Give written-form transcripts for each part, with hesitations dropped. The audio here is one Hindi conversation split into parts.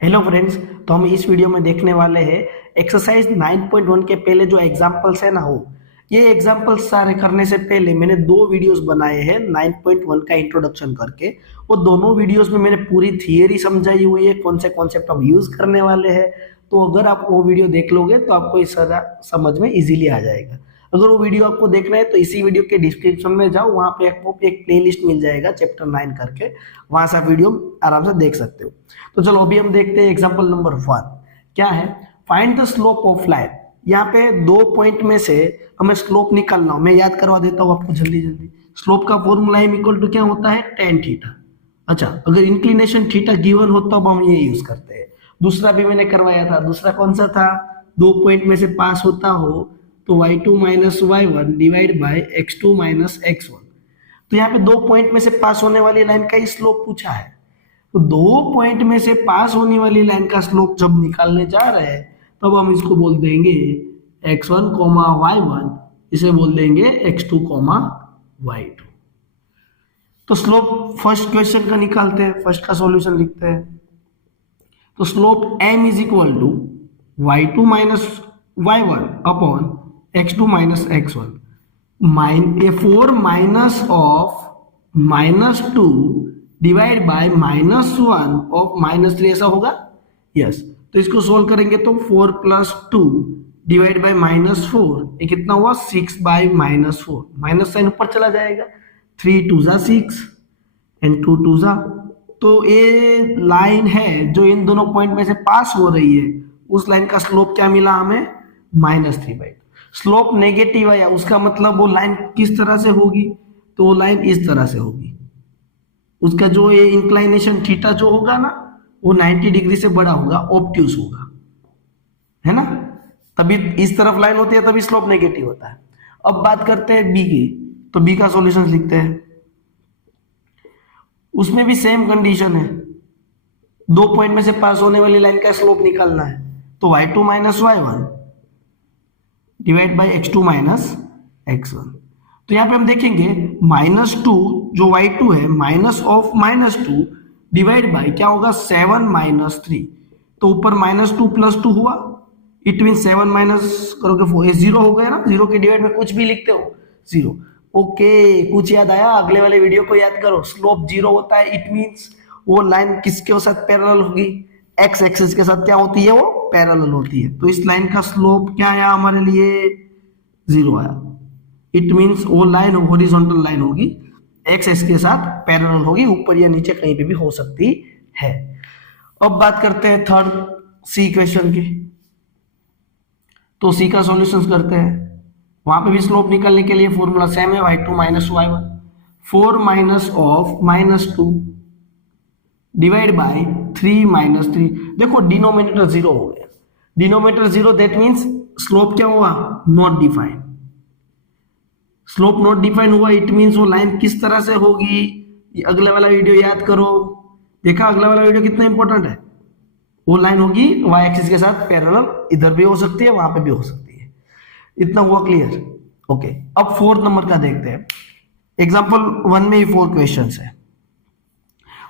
Hello friends. तो हम इस वीडियो में देखने वाले हैं एक्सरसाइज 9.1 के पहले जो एग्जांपल्स है ना वो ये एग्जांपल्स सारे करने से पहले मैंने दो वीडियोस बनाए हैं 9.1 का इंट्रोडक्शन करके। वो दोनों वीडियोस में मैंने पूरी थियरी समझाई हुई है, कौन से कॉन्सेप्ट हम यूज करने वाले हैं। तो अगर आप वो वीडियो देख लोगे तो आपको इस सारा समझ में इजीली आ जाएगा। अगर वो वीडियो आपको देखना है तो इसी वीडियो के डिस्क्रिप्शन में जाओ, वहां पे आपको एक प्लेलिस्ट मिल जाएगा चैप्टर 9 करके, वहां से आप वीडियो आराम से देख सकते हो। तो चलो अभी हम देखते हैं एग्जांपल नंबर 1 क्या है। Find the slope of line. यहाँ पे दो पॉइंट में से हमें स्लोप निकालना हो, मैं याद करवा देता हूँ आपको जल्दी जल्दी। स्लोप का फॉर्मूला m इक्वल टू क्या होता है, tan थीटा। अच्छा, अगर इंक्लिनेशन थीटा गिवन हो तब हम ये यूज करते हैं। दूसरा भी मैंने करवाया था, दूसरा कौन सा था, दो पॉइंट में से पास होता हो तो y2 minus y1 divide by x2 minus x1। तो यहाँ पे दो पॉइंट में से पास होने वाली लाइन का ही स्लोप पूछा है। तो दो पॉइंट में से पास होने वाली लाइन का स्लोप जब निकालने जा रहे हैं तब हम इसको बोल देंगे x1 कोमा y1, इसे बोल देंगे x2 कोमा y2। तो स्लोप फर्स्ट क्वेश्चन का निकालते हैं, फर्स्ट का सॉल्यूशन लिखते हैं। तो slope m is equal to y2 minus y1 upon x2 minus x1 4 minus of -2 divide by -1 of -3, ऐसा होगा। यस, तो इसको सोल्व करेंगे तो 4 प्लस 2 डिवाइड बाय -4, ये कितना हुआ 6 बाय -4, माइनस साइन ऊपर चला जाएगा, 3 2 जा 6 एंड 2 2 जा। तो ये लाइन है जो इन दोनों पॉइंट में से पास हो रही है, उस लाइन का स्लोप क्या मिला हमें, -3/2। स्लोप नेगेटिव आया, उसका मतलब वो लाइन किस तरह से होगी, तो वो लाइन इस तरह से होगी। उसका जो ये इंक्लाइनेशन थीटा जो होगा ना वो 90 डिग्री से बड़ा होगा, ऑब्ट्यूस होगा, है ना। तभी इस तरफ लाइन होती है, तभी स्लोप नेगेटिव होता है। अब बात करते हैं बी की, तो बी का सॉल्यूशन लिखते हैं। उसमें भी सेम कंडीशन है, दो पॉइंट में से पास होने वाली लाइन का स्लोप निकालना है। तो y2 minus y1 divide by x2 minus x1। तो यहां पे हम देखेंगे -2 जो y2 है, माइनस ऑफ -2 डिवाइड बाई क्या होगा 7 माइनस 3। तो ऊपर -2 प्लस 2 हुआ, इट मीन 7 माइनस करोगे 4, 0 हो गया ना। 0 के डिवाइड में कुछ भी लिखते हो 0। ओके, कुछ याद आया, अगले वाले वीडियो को याद करो। स्लोप 0 होता है, इट मीन्स वो लाइन किसके साथ पैरेलल होगी, एक्स एक्सिस के साथ क्या होती है, वो पैरेलल होती है। तो इस लाइन का स्लोप क्या आया हमारे लिए, 0 आया। इट मीन्स वो लाइन हॉरिजॉन्टल लाइन होगी, एक्स एक्सिस के साथ पैरेलल होगी, ऊपर या नीचे कहीं पे भी हो सकती है। अब बात करते हैं थर्ड सी क्वेश्चन की। तो सी का सॉल्यूशन करते हैं। वहां पे भी स्लोप निकालने के लिए फॉर्मूला सेम है, y2 minus y1, 4 minus of -2 divide bye 3 minus 3। देखो डिनोमिनेटर 0 हो गया, डिनोमिनेटर 0 दैट मीन्स स्लोप क्या हुआ, not defined. Slope not defined हुआ, इट मीन्स वो लाइन किस तरह से होगी, अगले वाला वीडियो याद करो। देखा अगला वाला वीडियो कितना इंपॉर्टेंट है। वो लाइन होगी y एक्सिस के साथ पैरेलल, इधर भी हो सकती है वहां पे भी हो सकती है। इतना हुआ क्लियर। ओके, अब फोर्थ नंबर का देखते हैं। एग्जांपल 1 में ही 4 क्वेश्चंस है।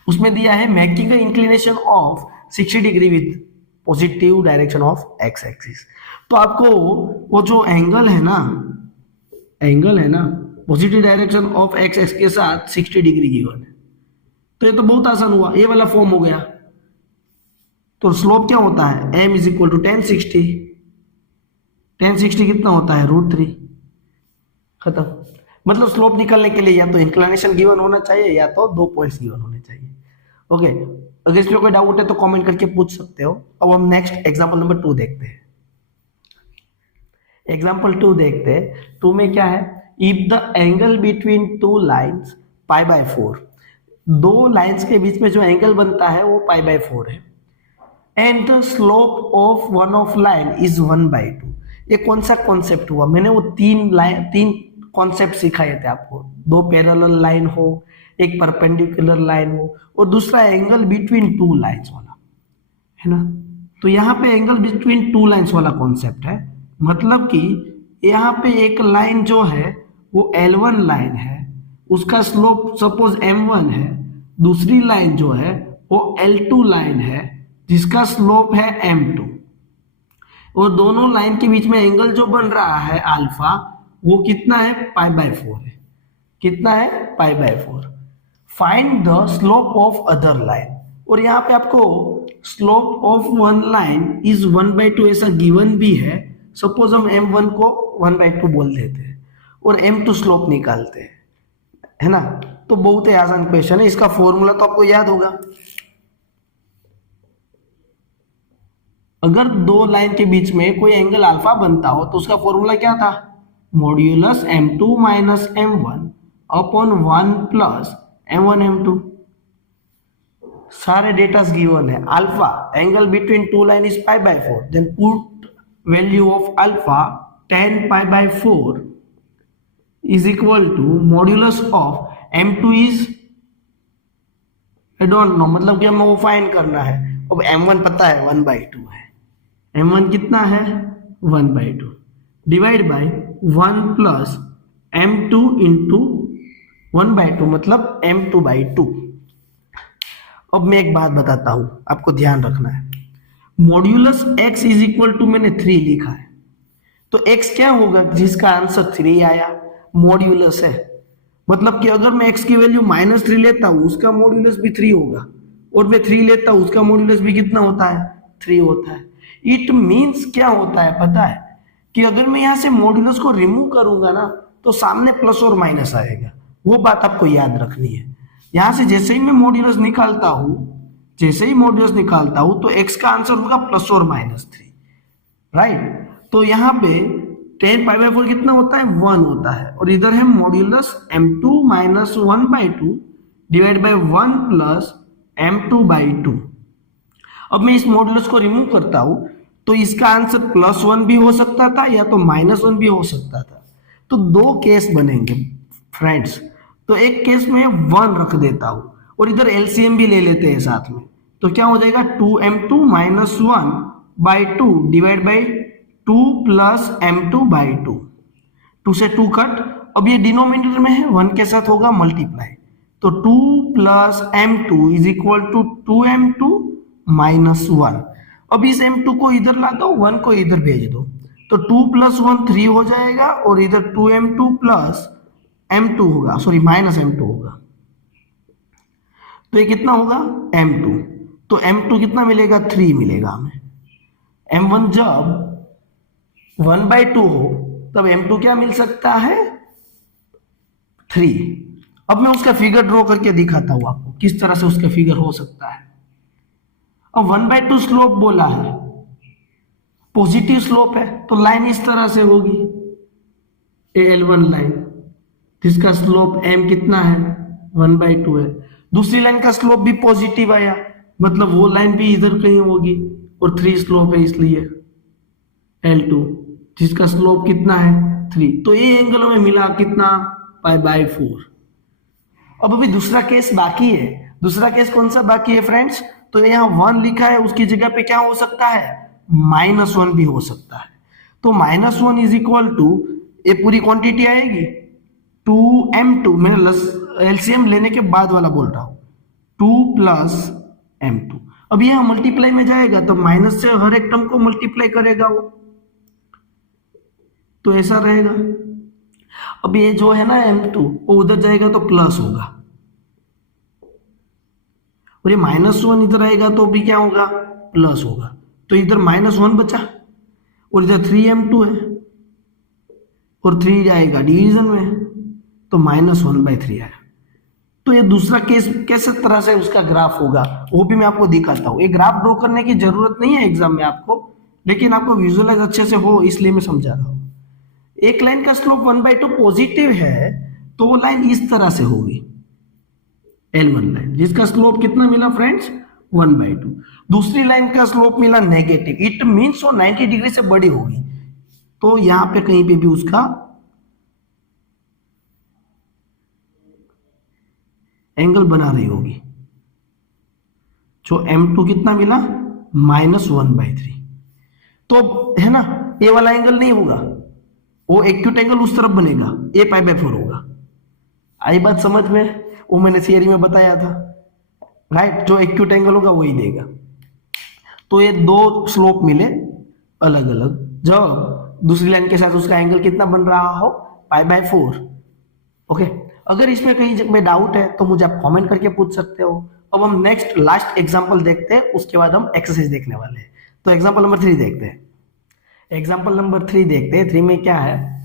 उसमें दिया है making inclination of 60 degree with positive direction of x axis. तो आपको वो जो एंगल है ना positive direction of x axis के साथ 60 डिग्री गिवन है। तो ये तो बहुत आसान हुआ, ये वाला फॉर्म हो गया। तो स्लोप क्या होता है, m is equal to tan 60। tan 60 कितना होता है, √3। खत्म। मतलब स्लोप निकालने के लिए या तो इंक्लिनेशन गिवन होना चाहिए या तो दो पॉइंट्स गिवन होने चाहिए। ओके, अगर इसमें कोई डाउट है तो कमेंट करके पूछ सकते हो। अब हम नेक्स्ट एग्जांपल नंबर 2 देखते हैं। एग्जांपल 2 देखते हैं। 2 में क्या है, if the angle between two lines π/4, दो लाइंस के बीच में जो एंगल बनता है वो π/4 है, and the slope of one of line is 1/2। ये कौन सा कॉन्सेप्ट हुआ, मैंने वो तीन कॉन्सेप्ट सिखाए थे आपको। दो पैरेलल लाइन हो, एक परपेंडिकुलर लाइन हो, और दूसरा एंगल बिटवीन टू लाइंस वाला, है ना। तो यहाँ पे एंगल बिटवीन टू लाइंस वाला कॉन्सेप्ट है, मतलब कि यहाँ पे एक लाइन जो है वो L1 लाइन है, उसका स्लोप सपोज M1 है। दूसरी लाइन जो है वो L2 लाइन है, जिसका स्लोप है m2, और दोनों लाइन के बीच में एंगल जो बन रहा है अल्फा, वो कितना है π/4 है। कितना है π/4। Find the slope of other line, और यहाँ पे आपको slope of one line is 1/2 ऐसा गिवन भी है। सपोज हम m1 को 1/2 बोल देते हैं और m2 स्लोप निकालते हैं, है ना। तो बहुत ही आसान क्वेश्चन है, इसका फॉर्मूला तो आपको याद होगा। अगर दो लाइन के बीच में कोई एंगल अल्फा बनता हो तो उसका फॉर्मूला क्या था, modulus m2 minus m1 upon 1 plus m1 m2। सारे डेटास गिवन है। Alpha angle between two line is π/4, then put value of alpha tan π/4 is equal to modulus of m2 is I don't know, मतलब कि हमें वो फाइंड करना है। अब m1 पता है 1/2 है, m1 कितना है 1/2 divide by 1 plus m2 into 1/2 मतलब m2/2। अब मैं एक बात बताता हूं, आपको ध्यान रखना है। Modulus x is equal to मैंने 3 लिखा है, तो x क्या होगा जिसका आंसर 3 आया, मॉड्यूलस है। मतलब कि अगर मैं x की वैल्यू -3 लेता हूं उसका मॉड्यूलस भी 3 होगा, और मैं 3 लेता हूं उसका मॉड्यूलस भी कितना होता है 3 होता है। इट मींस क्या होता है पता है, कि अगर मैं यहां से मॉड्यूलस को रिमूव करूंगा ना तो सामने प्लस और माइनस आएगा, वो बात आपको याद रखनी है। यहां से जैसे ही मैं मॉड्यूलस निकालता हूं, तो x का आंसर होगा प्लस और -3, राइट। तो यहाँ पे tan π/4 कितना होता है 1 होता है, और इधर है modulus m2 minus 1/2 divide by 1 plus m2/2। अब मैं इस मॉड्यूलस को रिमूव करता हूं तो इसका आंसर +1 भी हो सकता था या तो -1 भी हो सकता था। तो दो केस बनेंगे फ्रेंड्स। तो एक केस में 1 रख देता हूं और इधर एलसीएम भी ले लेते हैं साथ में, तो क्या हो जाएगा 2m2 minus 1/2 divide by 2 plus m2/2। 2 से 2 कट, अब ये डिनोमिनेटर में है 1 के साथ होगा मल्टीप्लाई, तो 2 plus m2 is equal to 2m2 minus 1। अब इस m2 को इधर ला दो, 1 को इधर भेज दो, तो 2 प्लस 1 3 हो जाएगा, और इधर 2m2 प्लस m2 होगा, सॉरी माइनस m2 होगा, तो ये कितना होगा m2। तो m2 कितना मिलेगा 3 मिलेगा हमें। m1 जब 1/2 हो तब m2 क्या मिल सकता है 3। अब मैं उसका फिगर ड्रॉ करके दिखाता हूं आपको किस तरह से उसका फिगर हो सकता है। अब 1/2 स्लोप बोला है, पॉजिटिव स्लोप है, तो लाइन इस तरह से होगी L1 लाइन, जिसका स्लोप m कितना है 1/2 है। दूसरी लाइन का स्लोप भी पॉजिटिव आया, मतलब वो लाइन भी इधर कहीं होगी, और 3 स्लोप है इसलिए L2, जिसका स्लोप कितना है 3। तो ये एंगल हमें मिला कितना π/4। अब अभी दूसरा केस बाकी है। दूसरा केस कौन सा बाकी है फ्रेंड्स, तो यहाँ 1 लिखा है, उसकी जगह पे क्या हो सकता है -1 भी हो सकता है। तो -1 इज इक्वल टू, ये पूरी क्वांटिटी आएगी 2m2, मैंने एलसीएम लेने के बाद वाला बोल रहा हूं, 2 प्लस m2। अब यहां मल्टीप्लाई में जाएगा तो माइनस से हर एक टर्म को मल्टीप्लाई करेगा वो, तो ऐसा रहेगा। अब ये जो है ना m2 वो उधर जाएगा तो प्लस होगा, और ये -1 इधर आएगा तो भी क्या होगा प्लस होगा, तो इधर -1 बचा, और इधर 3m2 है और 3 जाएगा डिवीजन में, तो -1/3 आया। तो ये दूसरा केस कैसे तरह से उसका ग्राफ होगा वो भी मैं आपको दिखाता हूँ। ये ग्राफ ड्रॉ करने की जरूरत नहीं है एग्जाम में आपको, लेकिन आपको विजुअलाइज अच्छे से हो इसलिए मैं समझा रहा हूँ। एक लाइन का स्लोप 1/2 पॉजिटिव है तो वो लाइन इस तरह से होगी L1 लाइन, जिसका स्लोप कितना मिला फ्रेंड्स 1/2। दूसरी लाइन का स्लोप मिला नेगेटिव, इट मीन्स वो 90 डिग्री से बड़ी होगी, तो यहां पे कहीं पे भी उसका एंगल बना रही होगी। जो m2 कितना मिला -1/3। तो है ना, ये वाला एंगल नहीं होगा, वो एक्यूट एंगल उस तरफ बनेगा, a π/4 होगा। आई बात समझ में, वो मैंने थियरी में बताया था, राइट। जो एक्यूट एंगल होगा वही देगा। तो ये दो स्लोप मिले अलग अलग, जब दूसरी लाइन के साथ उसका एंगल कितना बन रहा हो, π/4। ओके, अगर इसमें कहीं में डाउट है तो मुझे आप कमेंट करके पूछ सकते हो। अब हम नेक्स्ट लास्ट एग्जांपल देखते हैं, उसके बाद हम एक्सरसाइज देखने वाले हैं। तो एग्जांपल नंबर 3 देखते हैं। एग्जांपल नंबर 3 देखते हैं। 3 में क्या है,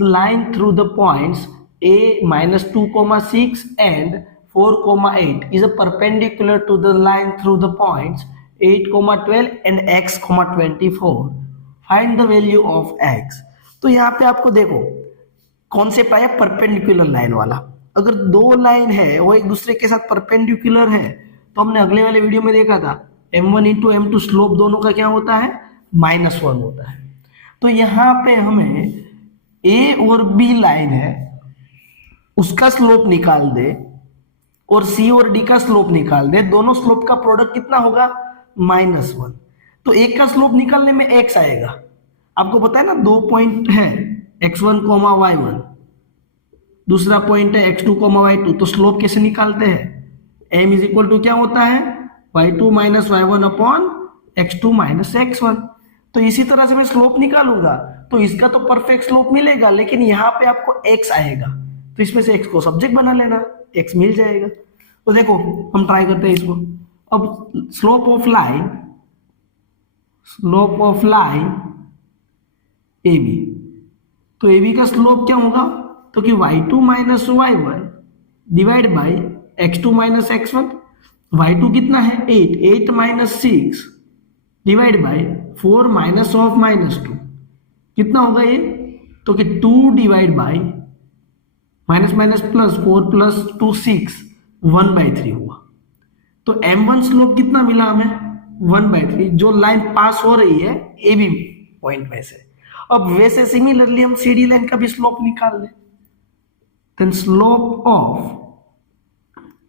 line through the points a -2,6 and 4,8 is a perpendicular to the line through the points 8,12 and x,24. Find the value of x। तो यहाँ पे आपको देखो कॉन्सेप्ट आया परपेंडिकुलर लाइन वाला। अगर दो लाइन है वो एक दूसरे के साथ परपेंडिकुलर है, तो हमने अगले वाले वीडियो में देखा था m1 इंटू m2 स्लोप दोनों का क्या होता है, -1 होता है। तो यहाँ पे हमें a और b लाइन है, उसका स्लोप निकाल दे और c और d का स्लोप निकाल दे, दोनों स्लोप का प्रोडक्ट कितना होगा, -1। तो एक का स्लोप निकालने में x आएगा। आपको पता है ना, दो पॉइंट है x1, y1, दूसरा पॉइंट है x2, y2। तो स्लोप कैसे निकालते हैं, m इज इक्वल टू क्या होता है, y2 minus y1 upon x2 minus x1। तो इसी तरह से मैं स्लोप निकालूंगा तो इसका तो परफेक्ट स्लोप मिलेगा, लेकिन यहाँ पे आपको x आएगा, तो इसमें से x को सब्जेक्ट बना लेना, x मिल जाएगा। तो देखो हम ट्राई करते हैं इसको। अब स्लोप ऑफ लाइन AB, तो AB का स्लोप क्या होगा, तो कि y2 minus y1 divide by x2 minus x1। y2 कितना है 8 minus 6 divide by 4 minus of -2 कितना होगा ये, तो कि 2 divide by minus minus plus 4 plus 2 6 1/3 हुआ। तो m1 स्लोप कितना मिला हमें, 1/3, जो लाइन पास हो रही है AB पॉइंट में से। अब वैसे सिमिलरली हम CD लाइन का भी स्लोप निकाल लें। Then slope of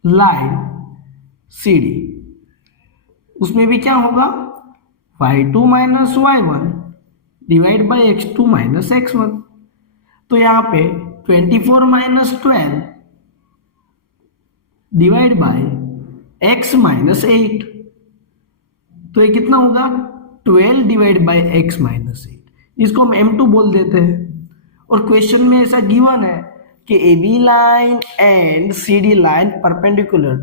line CD, उसमें भी क्या होगा, y2 minus y1 divide by x2 minus x1। तो यहां पे 24 minus 12 divide by x minus 8, तो ये कितना होगा, 12 डिवाइड बाई x माइनस 8। इसको हम m2 बोल देते हैं। और क्वेश्चन में ऐसा गिवन है कि AB line and CD line perpendicular,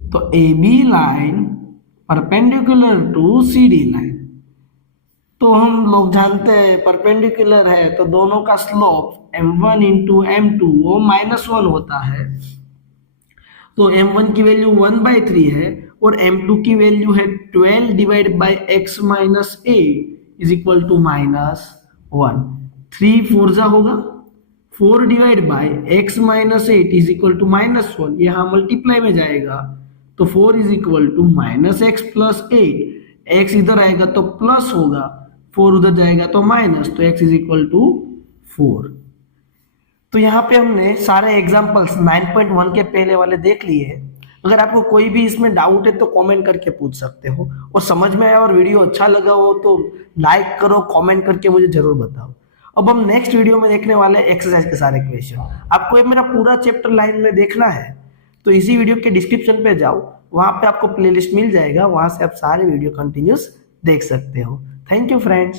तो AB line perpendicular to CD line. तो हम लोग जानते हैं परपेंडिकुलर है तो दोनों का स्लोप m1 इंटू m2 वो -1 होता है। तो m1 की वैल्यू 1/3 है और m2 की वैल्यू है 12 divide by x minus 8 is equal to -1। 3 4 जा होगा, 4 divide by x minus 8 is equal to -1, यहाँ मल्टीप्लाई में जाएगा तो 4 is equal to -x plus 8। x इधर आएगा तो प्लस होगा, 4 उधर जाएगा तो माइनस, तो x इज इक्वल टू 4। तो यहाँ पे हमने सारे एग्जांपल्स 9.1 के पहले वाले देख लिए हैं। अगर आपको कोई भी इसमें डाउट है तो कमेंट करके पूछ सकते हो, और समझ में आया और वीडियो अच्छा लगा हो तो लाइक करो, कमेंट करके मुझे जरूर बताओ। अब हम नेक्स्ट वीडियो में देखने वाले एक्सरसाइज के सारे क्वेश्चन। आपको मेरा पूरा चैप्टर लाइन में देखना है तो इसी वीडियो के डिस्क्रिप्शन पे जाओ, वहां पे आपको प्लेलिस्ट मिल जाएगा, वहां से आप सारे वीडियो कंटिन्यूस देख सकते हो। Thank you friends.